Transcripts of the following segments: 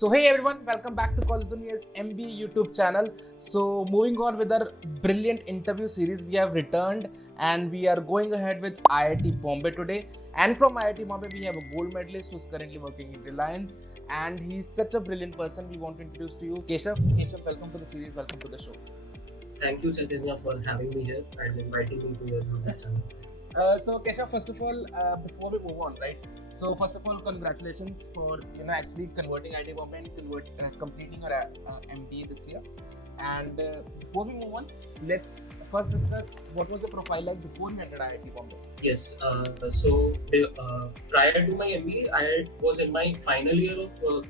So hey everyone, welcome back to College Duniya's MBA YouTube channel. So moving on with our brilliant interview series, we have returned and we are going ahead with IIT Bombay today. And from IIT Bombay, we have a gold medalist who's currently working in Reliance. And he's such a brilliant person. We want to introduce to you Keshav. Keshav, welcome to the series, welcome to the show. Thank you, Chaitanya, for having me here and inviting me to your YouTube channel. So Keshav, first of all, before we move on, right? So first of all, congratulations for actually converting IIT Bombay and completing your MBA this year. And before we move on, let's first discuss what was the profile like before you entered IIT Bombay. Yes. Prior to my MBA, I was in my final year of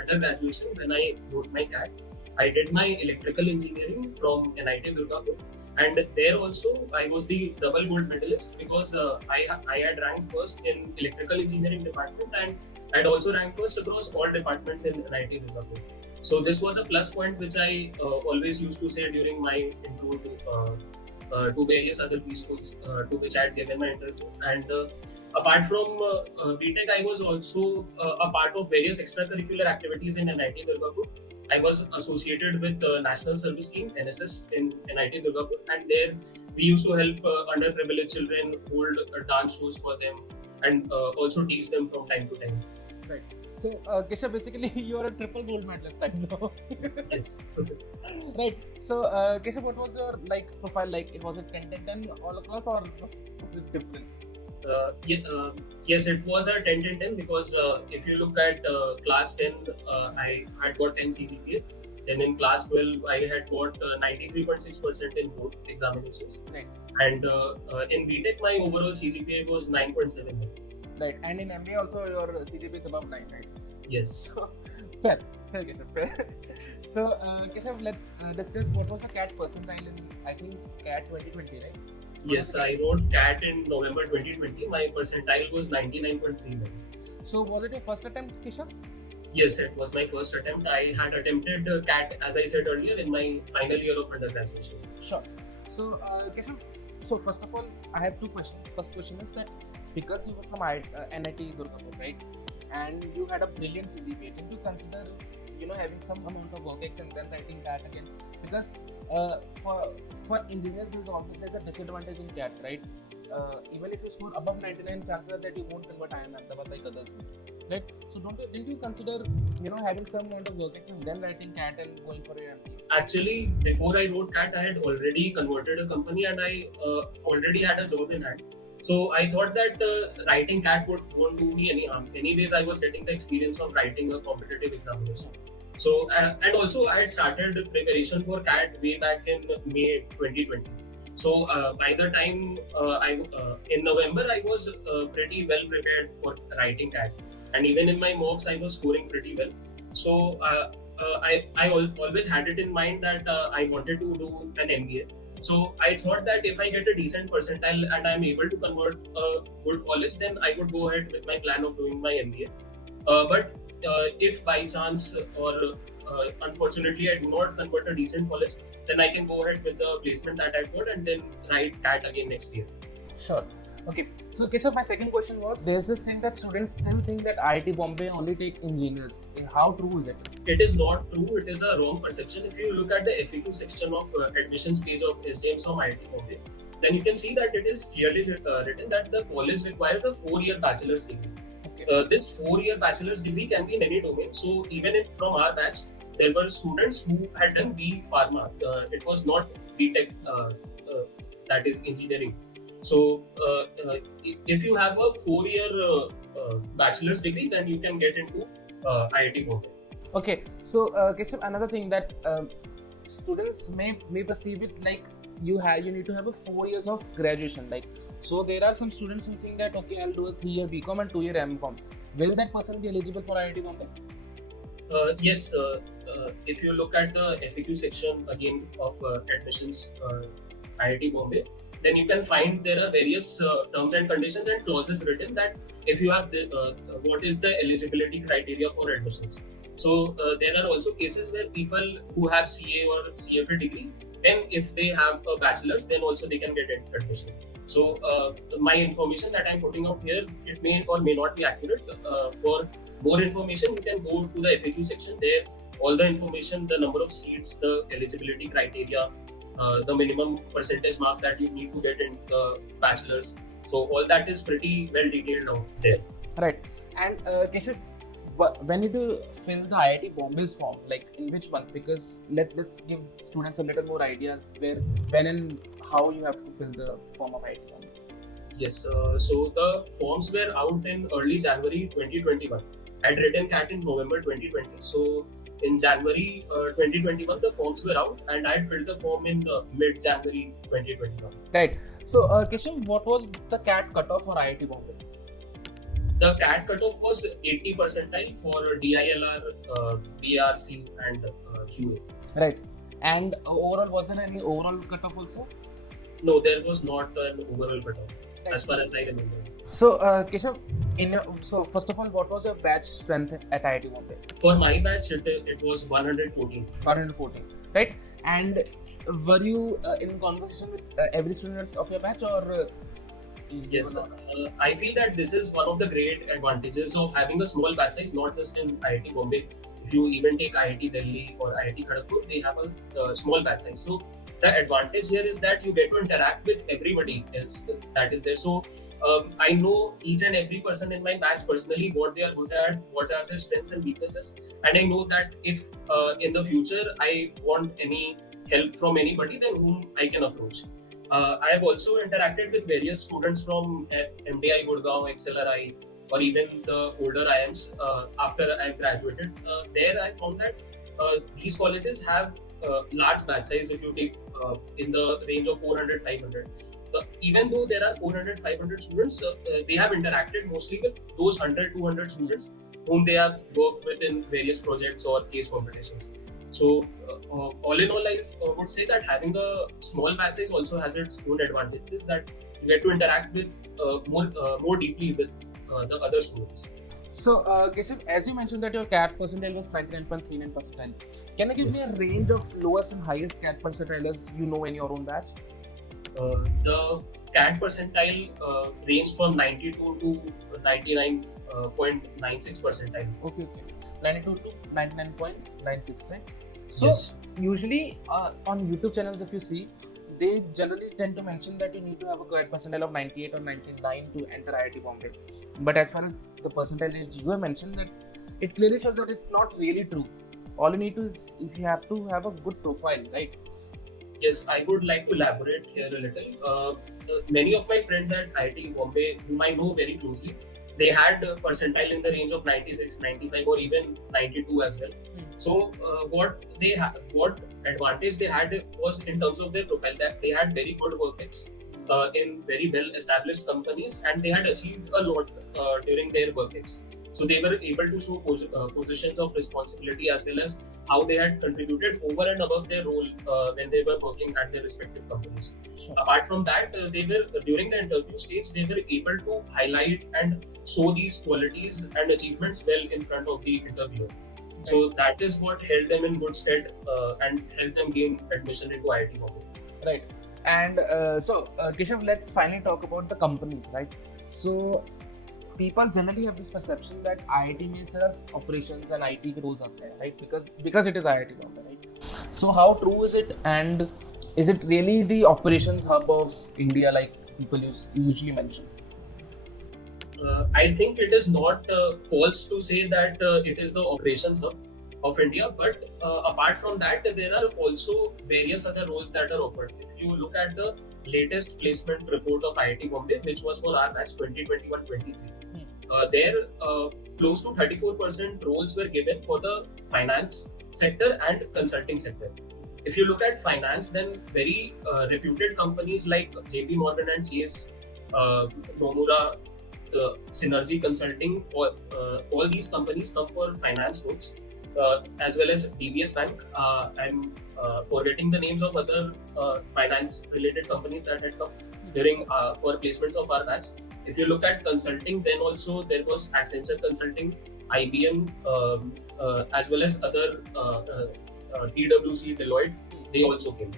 undergraduation when I wrote my CAT. I did my electrical engineering from IIT Durgapur, and there also I was the double gold medalist because I had ranked first in electrical engineering department and I had also ranked first across all departments in IIT Durgapur. So this was a plus point which I always used to say during my intro to various other schools to which I had given my interview. And apart from BTech, I was also a part of various extracurricular activities in IIT Durgapur. I was associated with the National Service Team (NSS) in IIT Durgapur, and there we used to help underprivileged children, hold dance shows for them, and also teach them from time to time. Right. So Keshav, basically you are a triple gold medalist, I know. Yes. Right. So Keshav, what was your profile like? It was it 10-10 all across, or was it different? Yes, it was a 10-10 because if you look at class 10, I had got 10 CGPA. Then in class 12, I had got 93.6% in both examinations. Right. And in BTech, my overall CGPA was 9.7. Right. And in MBA also, your CGPA is above 9, right? Yes. Fair, Keshav, fair. So Keshav, let's discuss what was the CAT percentile in, I think, CAT 2020, right? Yes, I wrote CAT in November 2020. My percentile was 99.39. So was it your first attempt, Keshav? Yes, it was my first attempt. I had attempted CAT, as I said earlier, in my final year of undergraduation. Sure. So Keshav, so first of all, I have two questions. First question is that because you were from NIT Durgapur, right? And you had a brilliant CGPA, did you consider having some amount of work and then writing CAT again? Because for engineers there's a disadvantage in CAT, right? Even if you score above 99, chances are that you won't convert IIM Ahmedabad like others will, right? So didn't you consider having some amount of work and then writing CAT and going for your MBA? Actually, before I wrote CAT, I had already converted a company and I already had a job in hand. So I thought that writing CAT won't do me any harm. Anyways, I was getting the experience of writing a competitive examination. So and also I had started preparation for CAT way back in May 2020. So by the time in November, I was pretty well prepared for writing CAT, and even in my mocks, I was scoring pretty well. So I always had it in mind that I wanted to do an MBA. So I thought that if I get a decent percentile and I'm able to convert a good college, then I would go ahead with my plan of doing my MBA. But if by chance or unfortunately I do not convert a decent college, then I can go ahead with the placement that I got and then write CAT again next year. Sure. Okay. So Keshav, my second question was, there's this thing that students still think that IIT Bombay only take engineers. How true is it? It is not true. It is a wrong perception. If you look at the FAQ section of admissions page of SJMSOM IIT Bombay, then you can see that it is clearly written that the college requires a 4-year bachelor's degree. Okay. This 4-year bachelor's degree can be in any domain. So even from our batch, there were students who had done B Pharma. It was not BTech, that is engineering. So if you have a 4-year bachelor's degree, then you can get into IIT Bombay. Okay, so Keshav, another thing that students may perceive it like you need to have a 4 years of graduation. So there are some students who think that okay, I'll do a 3-year BCom and 2-year MCom. Will that person be eligible for IIT Bombay? Yes. If you look at the FAQ section again of admissions IIT Bombay, then you can find there are various terms and conditions and clauses written that if you have what is the eligibility criteria for admissions. So there are also cases where people who have CA or CFA degree, then if they have a bachelor's, then also they can get admission. So my information that I'm putting out here, it may or may not be accurate. For more information, you can go to the FAQ section. There, all the information, the number of seats, the eligibility criteria, the minimum percentage marks that you need to get in the bachelor's. So all that is pretty well detailed out there. Right. And Keshav, when you do fill the IIT Bombay's form, like in which month? Because let's give students a little more idea when and how you have to fill the form of IIT Bombay. Yes, so the forms were out in early January 2021. I had written CAT in November 2020. So in January 2021, the forms were out, and I had filled the form in mid-January 2021. Right. So Keshav, what was the CAT cutoff for IIT Bombay? The CAT cutoff was 80 percentile for DILR, VRC, and QA. Right. And overall, was there any overall cutoff also? No, there was not an overall cutoff, Right. as far as I remember. So Keshav, so first of all, what was your batch strength at IIT Bombay? For my batch, it was 114. 114, right? And were you in conversation with every student of your batch, or you Yes, were not? I feel that this is one of the great advantages of having a small batch size, not just in IIT Bombay. If you even take IIT Delhi or IIT Kharagpur, they have a small batch size. So the advantage here is that you get to interact with everybody else that is there. So I know each and every person in my batch personally, what they are good at, what are their strengths and weaknesses, and I know that if in the future I want any help from anybody, then whom I can approach. I have also interacted with various students from MDI Gurgaon, XLRI, or even the older IIMs after I graduated. There I found that these colleges have large batch size. If you take in the range of 400, 500. Even though there are 400, 500 students, they have interacted mostly with those 100, 200 students whom they have worked with in various projects or case competitions. So all in all, I would say that having a small batch size also has its own advantages, that you get to interact with more deeply with the other students. So Keshav, as you mentioned that your CAT percentile was 99.39%, can you give Yes. me a range of lowest and highest CAT percentiles you know in your own batch? The CAT percentile ranged from 92 to 99.96 percentile. Okay. 92 to 99.96, right? So Yes. usually on YouTube channels, if you see, they generally tend to mention that you need to have a CAT percentile of 98 or 99 to enter IIT Bombay. But as far as the percentage you have mentioned, that it clearly shows that it's not really true. All you need to is you have to have a good profile, right? Yes, I would like to elaborate here a little. Many of my friends at IIT Bombay, whom I know very closely, they had a percentile in the range of 96, 95, or even 92 as well. So, what advantage they had was in terms of their profile, that they had very good work ethics in very well established companies, and they had achieved a lot during their work ethics. So they were able to show positions of responsibility, as well as how they had contributed over and above their role when they were working at their respective companies. Sure. Apart from that, they were during the interview stage, they were able to highlight and show these qualities and achievements well in front of the interviewer. So that is what held them in good stead and helped them gain admission into IIT Bombay. Right. And Keshav, let's finally talk about the companies, right? So people generally have this perception that IIT में सिर्फ operations and IT के roles आते हैं, right? Because it is IIT Bombay, right? So how true is it, and is it really the operations hub of India like people usually mention? I think it is not false to say that it is the operations hub of India, but apart from that, there are also various other roles that are offered. If you look at the latest placement report of IIT Bombay, which was for our batch 2021-23, there close to 34% roles were given for the finance sector and consulting sector. If you look at finance, then very reputed companies like JP Morgan and Chase, Nomura, Synergy Consulting, all these companies come for finance roles, as well as DBS Bank. I'm forgetting the names of other finance-related companies that had come during for placements of our batch. If you look at consulting, then also there was Accenture Consulting, IBM, as well as other PwC, Deloitte. They also came.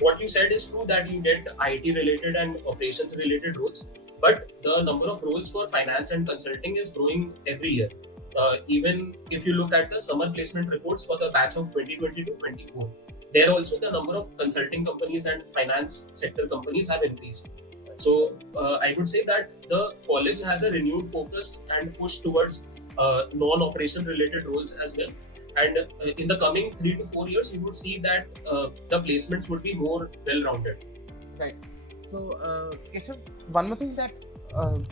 What you said is true, that you get IT related and operations related roles, but the number of roles for finance and consulting is growing every year. Even if you look at the summer placement reports for the batch of 2022-24, there also the number of consulting companies and finance sector companies have increased. So I would say that the college has a renewed focus and push towards non-operation related roles as well. And in the coming 3 to 4 years, you would see that the placements would be more well-rounded. Right. So, Keshav, one more thing that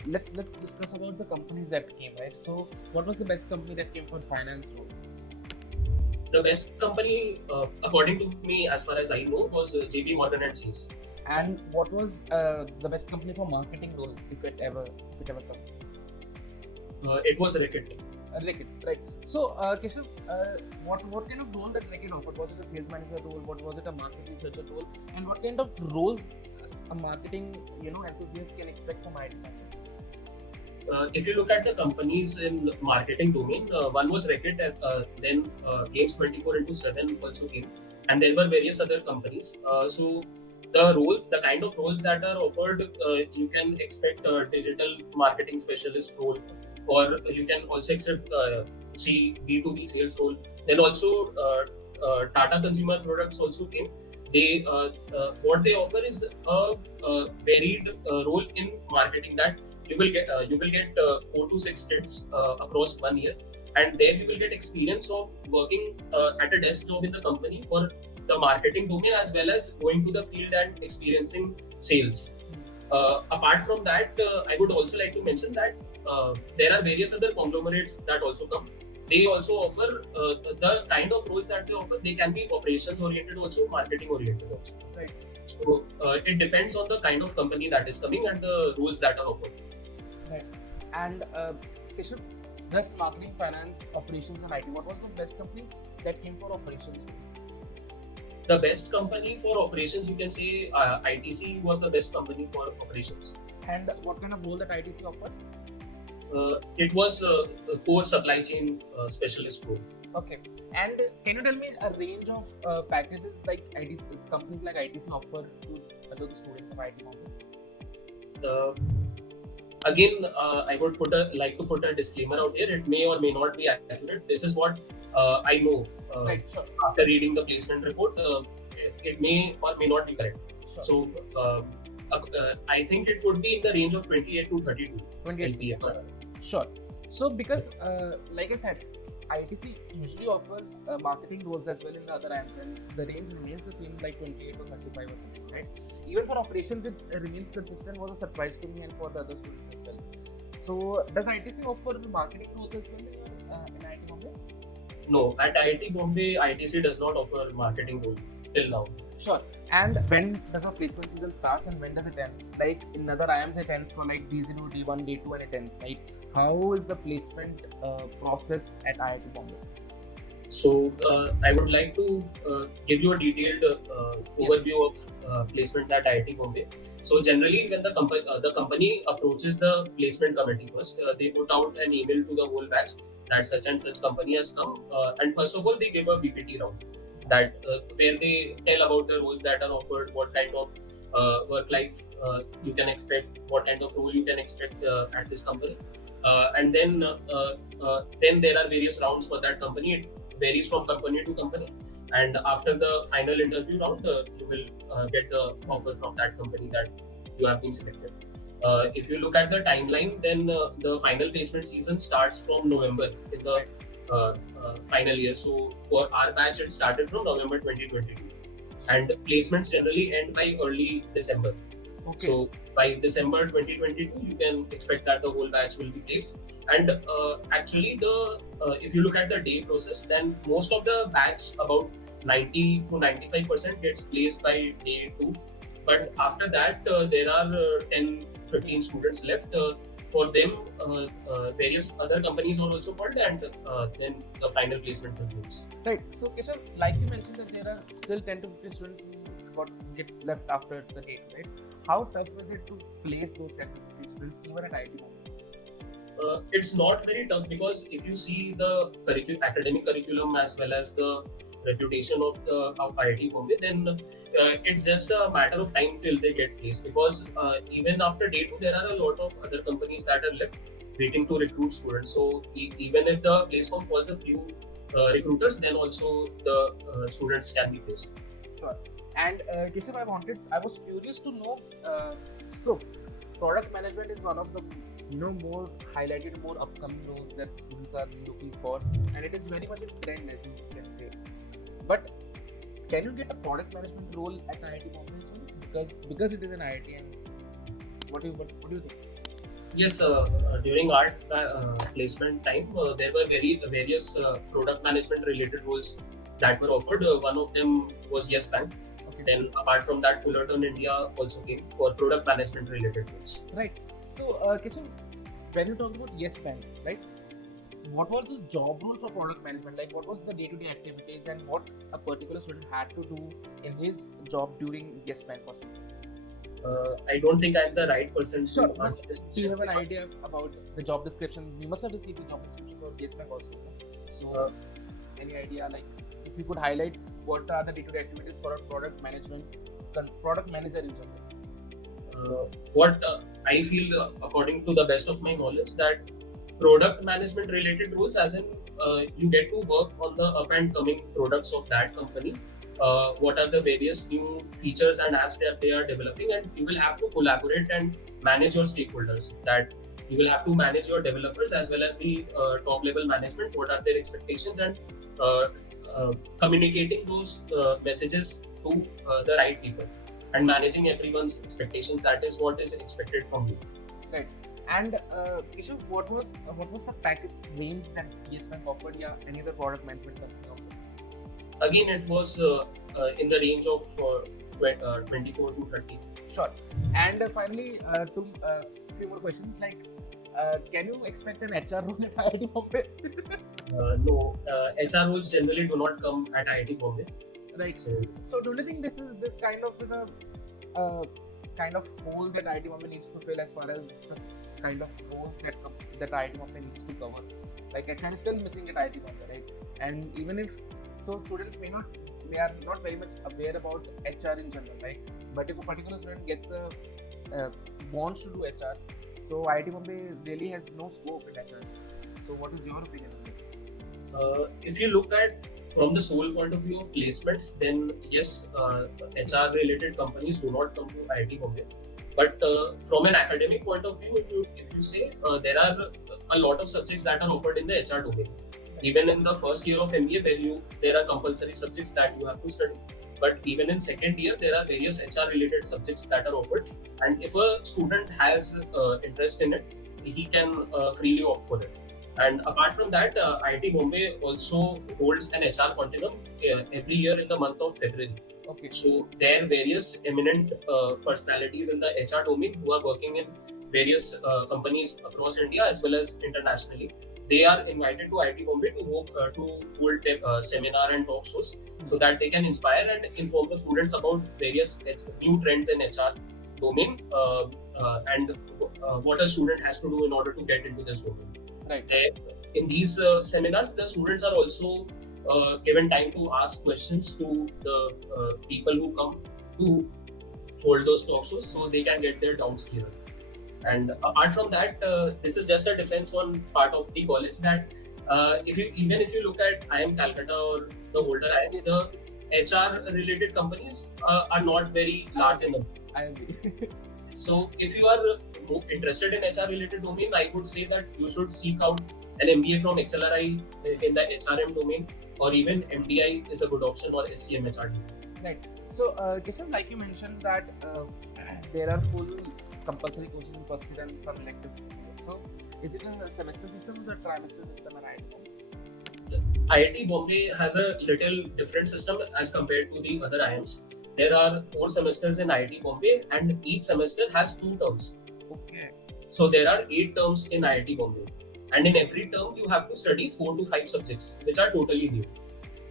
let's discuss about the companies that came, right? So, what was the best company that came for finance role? The best company, according to me, as far as I know, was JP Morgan and Chase. And what was the best company for marketing role, if it ever comes? It was Reckitt. Reckitt, right? So, Keshav, what kind of role that Reckitt offered? Was it a sales manager role? What was it, a market researcher role? And what kind of roles a marketing enthusiast can expect from IIT Bombay? If you look at the companies in marketing domain, one was Reckitt, then Games 24/7 also came, and there were various other companies. So the kind of roles that are offered, you can expect a digital marketing specialist role, or you can also see B2B sales role. Then also Tata Consumer Products also came. They what they offer is a varied role in marketing, that you will get 4 to 6 stints across 1 year, and there you will get experience of working at a desk job in the company for the marketing domain, as well as going to the field and experiencing sales. Apart from that, I would also like to mention that there are various other conglomerates that also come. They also offer the kind of roles that they offer. They can be operations oriented, also marketing oriented also. Right. So it depends on the kind of company that is coming and the roles that are offered. Right. And Keshav, just marketing, finance, operations, and IT. What was the best company that came for operations? The best company for operations, you can say ITC was the best company for operations. And what kind of role that ITC offered? It was a core supply chain specialist role. Okay. And can you tell me a range of packages like companies like ITC offer to the students of IIT Bombay? Again, I would like to put a disclaimer out here. It may or may not be accurate. This is what I know. Right, sure. After reading the placement report, it may or may not be correct. Sure. So I think it would be in the range of 28 to 32. 28. LPA. Sure. So because, like I said, ITC usually offers marketing roles as well in the other IIMs, and the range remains the same, like 28 or 35 or something, right? Even for operations, it remains consistent. Was a surprise to me and for the other students as well. So does ITC offer marketing roles as well in IIT Bombay? No, at IIT Bombay, ITC does not offer marketing role till now. Sure. And when does our placement season starts and when does it end? Like in other IIMs, it ends for like D0, D1, D2, and it ends, right? How is the placement process at IIT Bombay? So I would like to give you a detailed overview of placements at IIT Bombay. So generally, when the company approaches the placement committee first, they put out an email to the whole batch that such and such company has come, and first of all, they give a BPT round, that where they tell about the roles that are offered, what kind of work life you can expect, what kind of role you can expect at this company, and then there are various rounds for that company. It varies from company to company, and after the final interview round, you will get the offer from that company that you have been selected. If you look at the timeline, then the final placement season starts from November in the final year. So for our batch, it started from November 2022, and placements generally end by early December. Okay. So by December 2022, you can expect that the whole batch will be placed. And actually, if you look at the day process, then most of the batch, about 90 to 95%, gets placed by day 2. But after that, there are 10-15 students left. For them, various other companies are also called, and then the final placement concludes. Right. So, Keshav, like you mentioned that there are still 10 to 15 students what gets left after the date, right? How tough is it to place those 10 to 15 students even at IIT Bombay? It's not very tough, because if you see the academic curriculum as well as the reputation of IIT Bombay, then it's just a matter of time till they get placed. Because even after day two, there are a lot of other companies that are left waiting to recruit students. So even if the place form calls a few recruiters, then also the students can be placed. Sure. And Keshav, I was curious to know. So, product management is one of the more highlighted, more upcoming roles that students are looking for, and it is very much in trend, as you can say. But can you get a product management role at IIT Bombay as well? Because it is an IIT, and what do you think? Yes, during our placement time, there were various product management related roles that were offered. One of them was Yes Bank. Okay. Then, apart from that, Fullerton India also came for product management related roles. Right. So, Keshav, when you talk about Yes Bank, right? What was the job role for product management? Like, what was the day-to-day activities, and what a particular student had to do in his job during Yes Bank? I don't think I'm the right person Sure, to answer this do you question. have an idea about the job description? You must have received the job description for Yes Bank also. So, any idea, like, if you could highlight what are the day-to-day activities for a product manager in general? What I feel, according to the best of my knowledge, that product management related roles, as in you get to work on the up and coming products of that company. What are the various new features and apps that they are developing, and you will have to collaborate and manage your stakeholders. That you will have to manage your developers as well as the top level management. What are their expectations, and communicating those messages to the right people and managing everyone's expectations. That is what is expected from you. Right. And Keshav, what was the package range that Yes Bank offered? Yeah, any other product management company offered? Again, it was in the range of 24 to 30. Sure. And finally, to few more questions. Like, can you expect an HR role at IIT Bombay? No, HR roles generally do not come at IIT Bombay. Right. So do you think this kind of is a kind of hole that IIT Bombay needs to fill as far as the kind of roles that IIT Bombay needs to cover? Like, HR is still missing at IIT Bombay, right? And even if students they are not very much aware about HR in general, right? But if a particular student gets wants to do HR, so IIT Bombay really has no scope in HR. So what is your opinion on this? if you look at from the sole point of view of placements, then yes, HR related companies do not come to IIT Bombay. But from an academic point of view, if you say there are a lot of subjects that are offered in the HR domain. Even in the first year of MBA, where there are compulsory subjects that you have to study. But even in second year, there are various HR related subjects that are offered. And if a student has interest in it, he can freely opt for it. And apart from that, IIT Bombay also holds an HR continuum every year in the month of February. Okay. So there are various eminent personalities in the HR domain who are working in various companies across India as well as internationally. They are invited to IIT Bombay to hold seminar and talk shows so that they can inspire and inform the students about various new trends in HR domain and what a student has to do in order to get into this domain. Right. In these seminars, the students are also given time to ask questions to the people who come to hold those talk shows so they can get their doubts cleared. And apart from that, this is just a defense on part of the college that if you look at IIM Calcutta or the older IIMs, the HR related companies are not very large enough. I agree. So if you are interested in HR related domain, I would say that you should seek out an MBA from XLRI in the HRM domain, or even MDI is a good option, or SJMSOM. Right. So, Keshav, like you mentioned that there are full compulsory courses in first year and some electives. So, is it a semester system or a trimester system at IIT Bombay? IIT Bombay has a little different system as compared to the other IIMs. There are 4 semesters in IIT Bombay, and each semester has 2 terms. Okay. So there are 8 terms in IIT Bombay, and in every term you have to study 4 to 5 subjects, which are totally new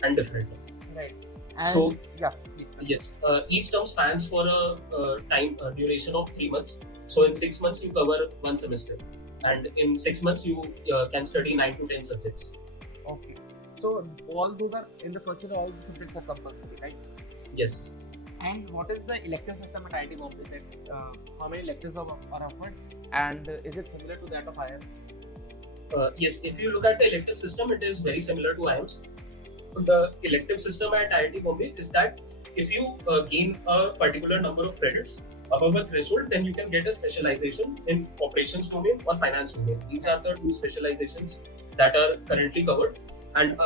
and different. Right. And So yeah, please. yes, each term spans for a time duration of 3 months. So in 6 months you cover 1 semester, and in 6 months you can study 9 to 10 subjects. Okay. So all those are in the first year, all the subjects are compulsory, right? Yes. And what is the elective system at IIT Bombay? That how many electives are offered, and is it similar to that of IIMs? Yes, if you look at the elective system, it is very similar to IIMS. The elective system at IIT Bombay is that if you gain a particular number of credits above a threshold, then you can get a specialization in operations domain or finance domain. These are the two specializations that are currently covered. And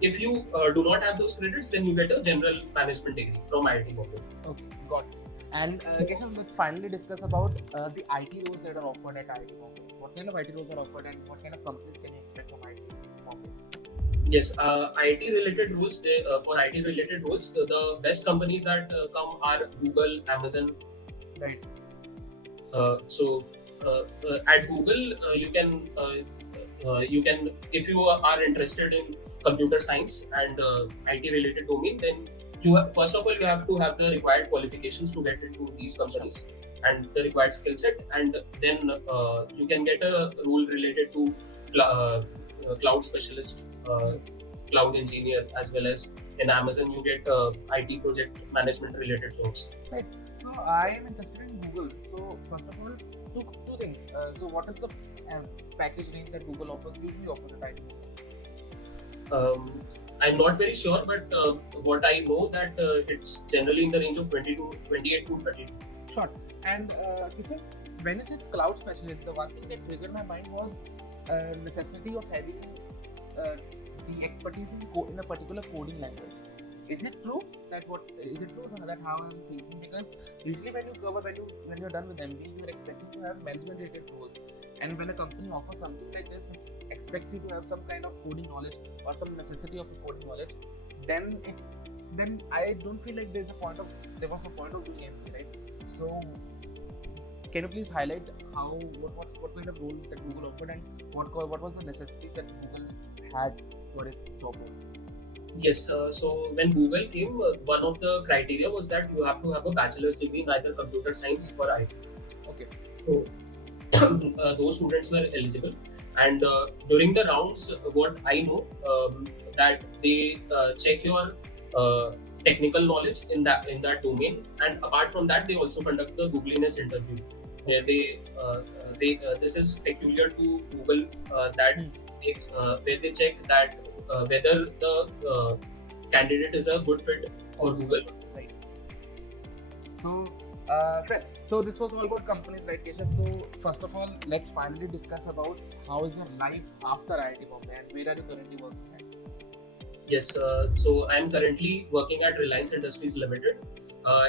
if you do not have those credits, then you get a general management degree from IIT Bombay. Okay, got it. And Keshav, let's finally discuss about the IT roles that are offered at IIT Bombay. What kind of IT roles are offered, and what kind of companies can you expect from IIT Bombay? Yes, IT related roles. For IT related roles, the best companies that come are Google, Amazon. Right. At Google, you can, if you are interested in computer science and IT related domain, then first of all you have to have the required qualifications to get into these companies and the required skill set, and then you can get a role related to cloud specialist, cloud engineer, as well as in Amazon you get IT project management related jobs. Right. So I am interested in Google. So first of all, two things. So what is the package range that Google usually offers at IIT Bombay? I'm not very sure, but what I know that it's generally in the range of 28 to 32. Sure. And Keshav, when you said cloud specialist, the one thing that triggered my mind was necessity of having the expertise in a particular coding language. Is it true that how I'm thinking? Because usually when you're done with MBA, you're expecting to have management related roles, and when a company offers something like this, which expects you to have some kind of coding knowledge or some necessity of coding knowledge, then I don't feel like there was a point of doing MBA, right? So can you please highlight what kind of role that Google offered, and what was the necessity that Google had for its job role? Yes, so when Google came, one of the criteria was that you have to have a bachelor's degree in either computer science or IT. Okay. So those students were eligible, and during the rounds, what I know that they check your technical knowledge in that domain, and apart from that, they also conduct the Googliness interview, where this is peculiar to Google where they check that whether the candidate is a good fit for Google. Right. So, so this was all about companies, right, Keshav? So first of all, let's finally discuss about how is your life after IIT Bombay, and where are you currently working at? Yes, so I'm currently working at Reliance Industries Limited.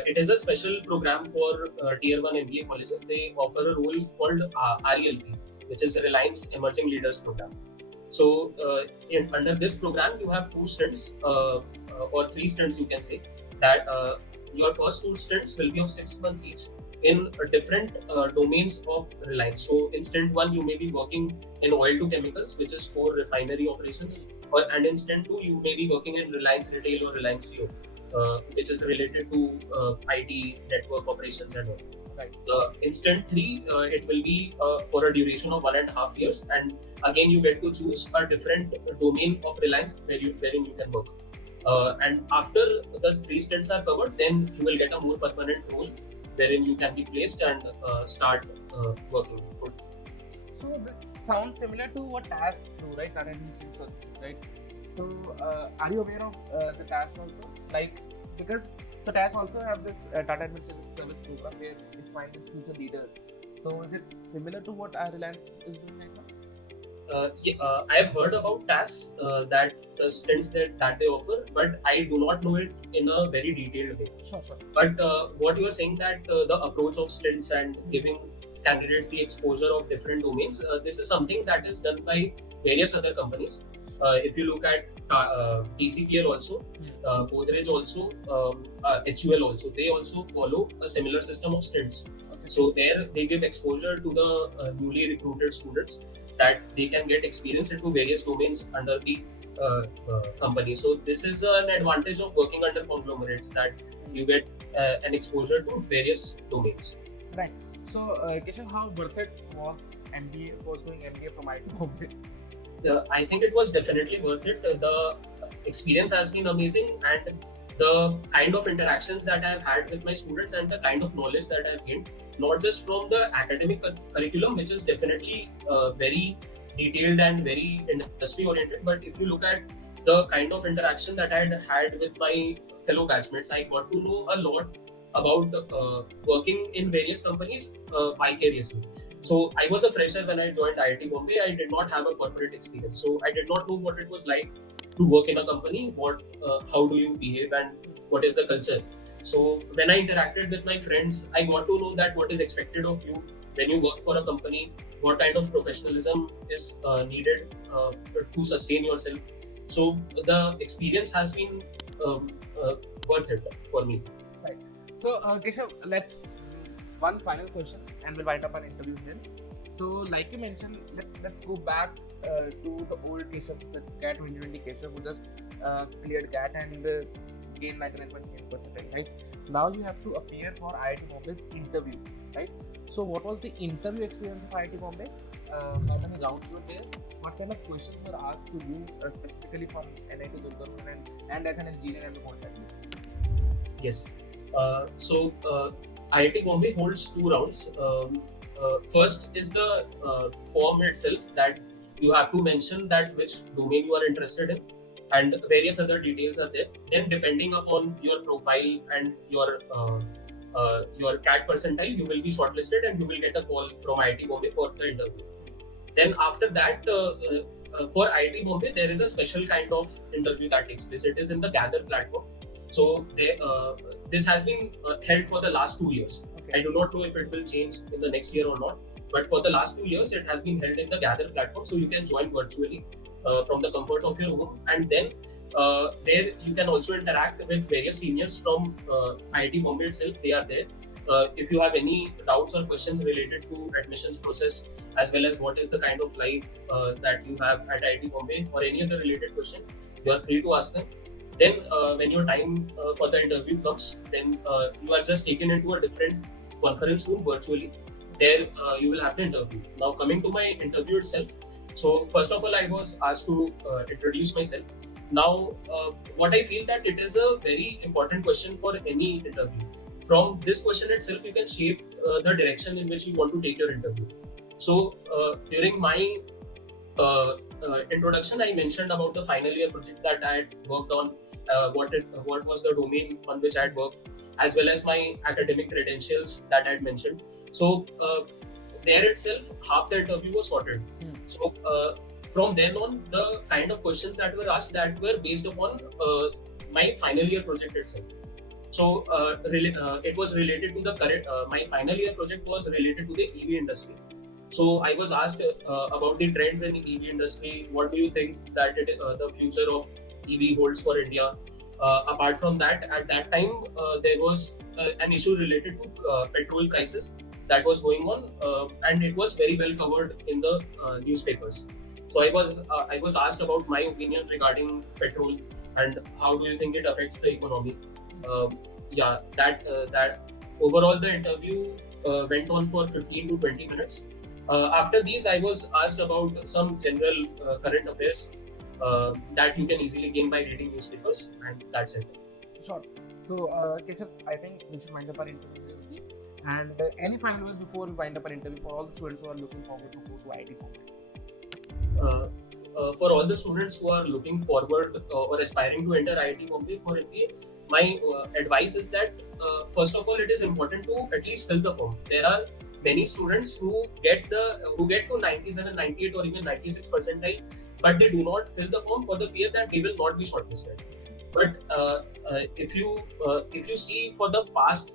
It is a special program for Tier 1 MBA colleges. They offer a role called RELP, which is Reliance Emerging Leaders Program. So under this program, you have 2 stints or 3 stints, you can say, that your first 2 stints will be of 6 months each in different domains of Reliance. So in stint 1, you may be working in oil to chemicals, which is for refinery operations, and in stint 2, you may be working in Reliance Retail or Reliance Jio, which is related to IT network operations and all. Right. In stint 3, it will be for a duration of 1.5 years, and again you get to choose a different domain of Reliance wherein you can work. And after the 3 stints are covered, then you will get a more permanent role wherein you can be placed and start working full. So this sounds similar to what TAS do, right? Tata Administrative Services, right? So are you aware of the TAS also? Because TAS also have this Tata Administrative Service program where it finds its future leaders. So is it similar to what Reliance is doing right now? I have heard about TAS, that the stints that they offer, but I do not know it in a very detailed way. Sure. But what you are saying, that the approach of stints and giving candidates the exposure of different domains, this is something that is done by various other companies. If you look at TCPL also, Godrej also, HUL also, they also follow a similar system of stints. Okay. So there they give exposure to the newly recruited students, that they can get experience into various domains under the company. So this is an advantage of working under conglomerates, that you get an exposure to various domains. Right. So Keshav, how worth it was doing MBA from IIT Bombay? I think it was definitely worth it. The experience has been amazing, and the kind of interactions that I've had with my students and the kind of knowledge that I've gained, not just from the academic curriculum, which is definitely very detailed and very industry oriented, but if you look at the kind of interaction that I had with my fellow batchmates, I got to know a lot about working in various companies vicariously. So I was a fresher when I joined IIT Bombay. I did not have a corporate experience, so I did not know what it was like to work in a company. How do you behave, and what is the culture? So when I interacted with my friends, I got to know that what is expected of you when you work for a company, what kind of professionalism is needed to sustain yourself. So the experience has been worth it for me. Right. So, Keshav, let's one final question, and we'll wind up our interview then. So, like you mentioned, let's go back to the old Keshav, the CAT 2020 Keshav, who just cleared CAT and gained 99.9%. Right. Now you have to appear for IIT Bombay's interview. Right. So, what was the interview experience of IIT Bombay? How many rounds were there? What kind of questions were asked to you specifically from NIT Durgapur and as an engineer and the contract? Yes. So IIT Bombay holds 2 rounds. First is the form itself, that you have to mention that which domain you are interested in, and various other details are there. Then, depending upon your profile and your CAT percentile, you will be shortlisted and you will get a call from IIT Bombay for the interview. Then after that, for IIT Bombay, there is a special kind of interview that takes place. It is in the Gather platform. So this has been held for the last 2 years. Okay. I do not know if it will change in the next year or not, but for the last 2 years, it has been held in the Gather platform. So you can join virtually from the comfort of your home, and then there you can also interact with various seniors from IIT Bombay itself. They are there. If you have any doubts or questions related to admissions process, as well as what is the kind of life that you have at IIT Bombay, or any other related question, you are free to ask them. Then when your time for the interview comes, then you are just taken into a different conference room virtually. There you will have the interview. Now, coming to my interview itself, so first of all, I was asked to introduce myself. Now, what I feel that it is a very important question for any interview. From this question itself, you can shape the direction in which you want to take your interview. So during my introduction, I mentioned about the final year project that I had worked on, what was the domain on which I had worked, as well as my academic credentials that I had mentioned. So there itself, half the interview was sorted. So from then on, the kind of questions that were asked, that were based upon my final year project itself. So it was related to the current. My final year project was related to the EV industry. So I was asked about the trends in the EV industry. What do you think that the future of EV holds for India? Apart from that, at that time there was an issue related to petrol crisis that was going on, and it was very well covered in the newspapers. So I was asked about my opinion regarding petrol and how do you think it affects the economy. That overall the interview went on for 15 to 20 minutes. After these, I was asked about some general current affairs that you can easily gain by reading newspapers, and that's it. Sure. So, Keshav, I think we should wind up our interview. And any final words before we wind up our interview for all the students who are looking forward to go to IIT Bombay? For all the students who are looking forward or aspiring to enter IIT Bombay for MBA, my advice is that first of all, it is important to at least fill the form. There are many students who get to 97, 98 or even 96 percentile, but they do not fill the form for the fear that they will not be shortlisted. But if you see for the past,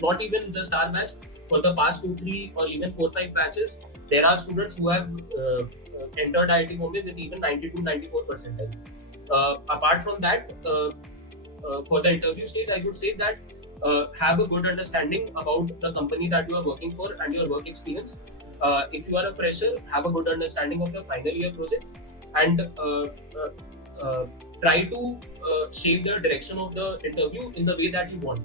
not even just our batch, for the past 2, 3 or even 4, 5 batches, there are students who have entered IIT Bombay with even 92, 94 percentile. Apart from that, for the interview stage, I would say that have a good understanding about the company that you are working for and your work experience. If you are a fresher, have a good understanding of your final year project, and try to shape the direction of the interview in the way that you want,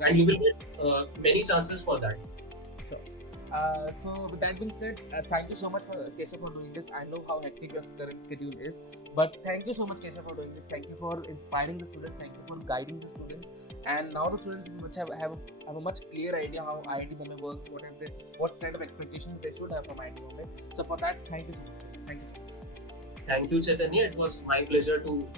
and you will get many chances for that. Sure. So with that being said, thank you so much for Keshav for doing this. I know how hectic your current schedule is, but thank you so much Keshav for doing this. Thank you for inspiring the students. Thank you for guiding the students. And now the students have a much clear idea how IIT Bombay works, what kind of expectations they should have from IIT Bombay. So for that, thank you so much. Thank you so much. Thank you, Chaitanya. It was my pleasure to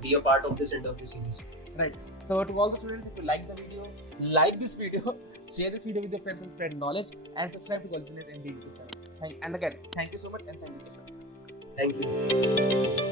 be a part of this interview series. Right. So to all the students, if you like the video, like this video, share this video with your friends and spread knowledge, and subscribe to Gulfiness MBA YouTube channel. And again, thank you so much, and thank you, Keshav. Thank you.